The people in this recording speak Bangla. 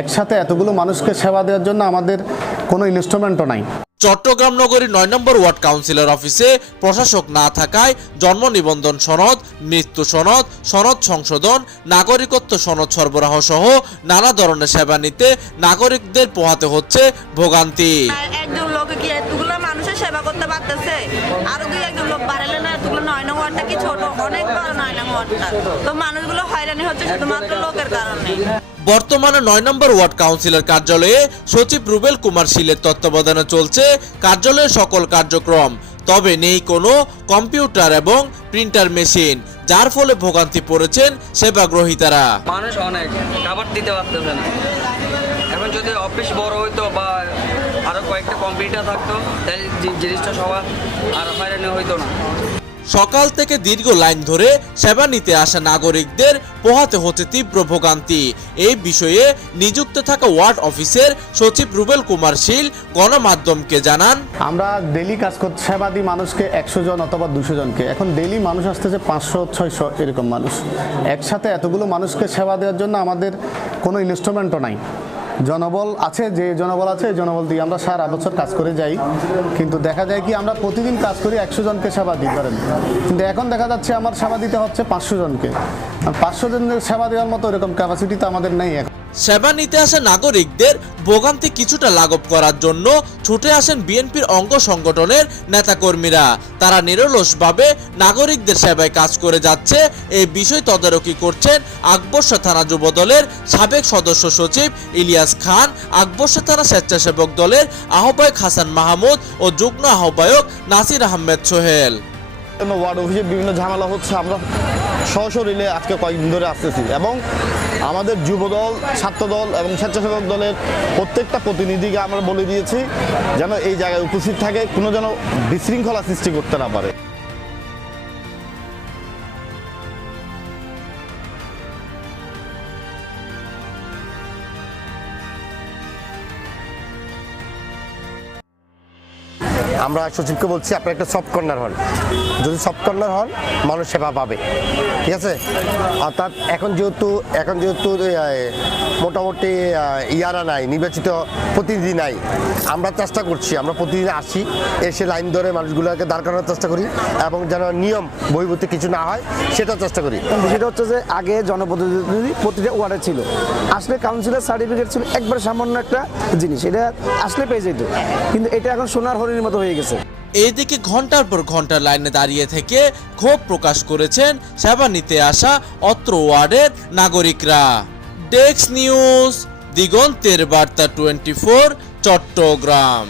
একসাথে এতগুলো মানুষকে সেবা দেওয়ার জন্য আমাদের কোনো ইনস্ট্রুমেন্টও নাই। চট্টগ্রাম নগরীর ৯ নম্বর ওয়ার্ড কাউন্সিলর অফিসে প্রশাসক না থাকায় জন্ম নিবন্ধন সনদ, মৃত্যু সনদ, সনদ সংশোধন, নাগরিকত্ব সনদ সরবরাহ সহ নানা ধরনের সেবা নিতে নাগরিকদের পোহাতে হচ্ছে ভোগান্তি। একজন লোকে কি এতগুলো মানুষের সেবা করতে পারতেছে? আরো দুই একজন লোক বাড়ালে না, এতগুলো ৯ নং ওয়ার্ডটা কি ছোট? অনেক বড় ৯ নং ওয়ার্ডটা। তো মানুষগুলো হয়রানি হচ্ছে শুধুমাত্র লোকের কারণে। বর্তমানে ৯ নম্বর ওয়ার্ড কাউন্সিলর কার্যালয়ে সচিব রুবেল কুমার শীলের তত্ত্বাবধানে চলছে কার্যালয়ের সকল কার্যক্রম। তবে নেই কোনো কম্পিউটার এবং প্রিন্টার মেশিন, যার ফলে ভোগান্তি পড়েছেন সেবাগ্রহীতারা। মানুষ অনেক খাবার দিতে পারতেছে না। এখন যদি অফিস বড় হইতো বা আরো কয়েকটা কম্পিউটার থাকতো তাহলে জিনিসটা সবার আর হয়রানি হইতো না। সকাল থেকে দীর্ঘ লাইন ধরে সেবা নিতে আসা নাগরিকদের পোহাতে হচ্ছে তীব্র ভোগান্তি। এই বিষয়ে নিযুক্ত থাকা ওয়ার্ড অফিসের সচিব রুবেল কুমার শীল গণমাধ্যমকে জানান, আমরা ডেলি কাজ করতে সেবা দিই মানুষকে ১০০ জন অথবা ২০০ জনকে। এখন ডেলি মানুষ আসতেছে ৫০০-৬০০ এরকম মানুষ। একসাথে এতগুলো মানুষকে সেবা দেওয়ার জন্য আমাদের কোনো ইনস্ট্রুমেন্টও নাই। জনবল আছে, যে জনবল আছে এই জনবল দিয়ে আমরা সারা বছর কাজ করে যাই, কিন্তু দেখা যায় কি আমরা প্রতিদিন কাজ করি ১০০ জনকে সেবা দিই করেন, কিন্তু এখন দেখা যাচ্ছে আমার সেবা দিতে হচ্ছে ৫০০ জনকে। ৫০০ জনের সেবা দেওয়ার মতো এরকম ক্যাপাসিটি তো আমাদের নেই এখন। সেবা নিতে আসা নাগরিকদের ভোগান্তি কিছুটা লাঘব করার জন্য ছুটে আসেন বিএনপির অঙ্গ সংগঠনের নেতাকর্মীরা। তারা নিরলসভাবে নাগরিকদের সেবায় কাজ করে যাচ্ছে। এই বিষয় তদারকি করছেন আকবরশাহ থানা যুব দলের সাবেক সদস্য সচিব ইলিয়াস খান, আকবরশাহ থানা স্বেচ্ছাসেবক দলের আহ্বায়ক হাসান মাহমুদ ও যুগ্ম আহ্বায়ক নাসির আহমেদ সোহেল। ওয়ার্ড অফিসে বিভিন্ন ঝামেলা হচ্ছে, আমরা সশরীরে আজকে কয়েকদিন ধরে আসতেছি এবং আমাদের যুবদল, ছাত্রদল এবং স্বেচ্ছাসেবক দলের প্রত্যেকটা প্রতিনিধিকে আমরা বলে দিয়েছি যেন এই জায়গায় উপস্থিত থাকে, কোনো যেন বিশৃঙ্খলা সৃষ্টি করতে না পারে। আমরা সচিবকে বলছি আপনি একটা সফট কর্নার হন, যদি সফট কর্নার হন মানুষ সেবা পাবে, ঠিক আছে। অর্থাৎ এখন যেহেতু মোটামুটি ইয়ারা নাই, নির্বাচিত প্রতিনিধি নাই, আমরা চেষ্টা করছি, আমরা প্রতিদিন আসি, এসে লাইন ধরে মানুষগুলোকে দাঁড় করানোর চেষ্টা করি এবং যেন নিয়ম বহির্ভূত কিছু না হয় সেটা চেষ্টা করি। বিষয়টা হচ্ছে যে আগে জনপ্রতিনিধি প্রতিটা ওয়ার্ডে ছিল, আসলে কাউন্সিলর সার্টিফিকেট ছিল একবার সামান্য একটা জিনিস, এটা আসলে পেয়ে যেত, কিন্তু এটা এখন সোনার হরিণের মতো হয়ে গেছে। এইদিকে ঘন্টার পর ঘন্টা লাইনে দাঁড়িয়ে থেকে ক্ষোভ প্রকাশ করেছেন সেবা নিতে আসা অত্র ওয়ার্ডের নাগরিকরা। ডেস্ক নিউজ, দিগন্তের বার্তা 24, চট্টগ্রাম।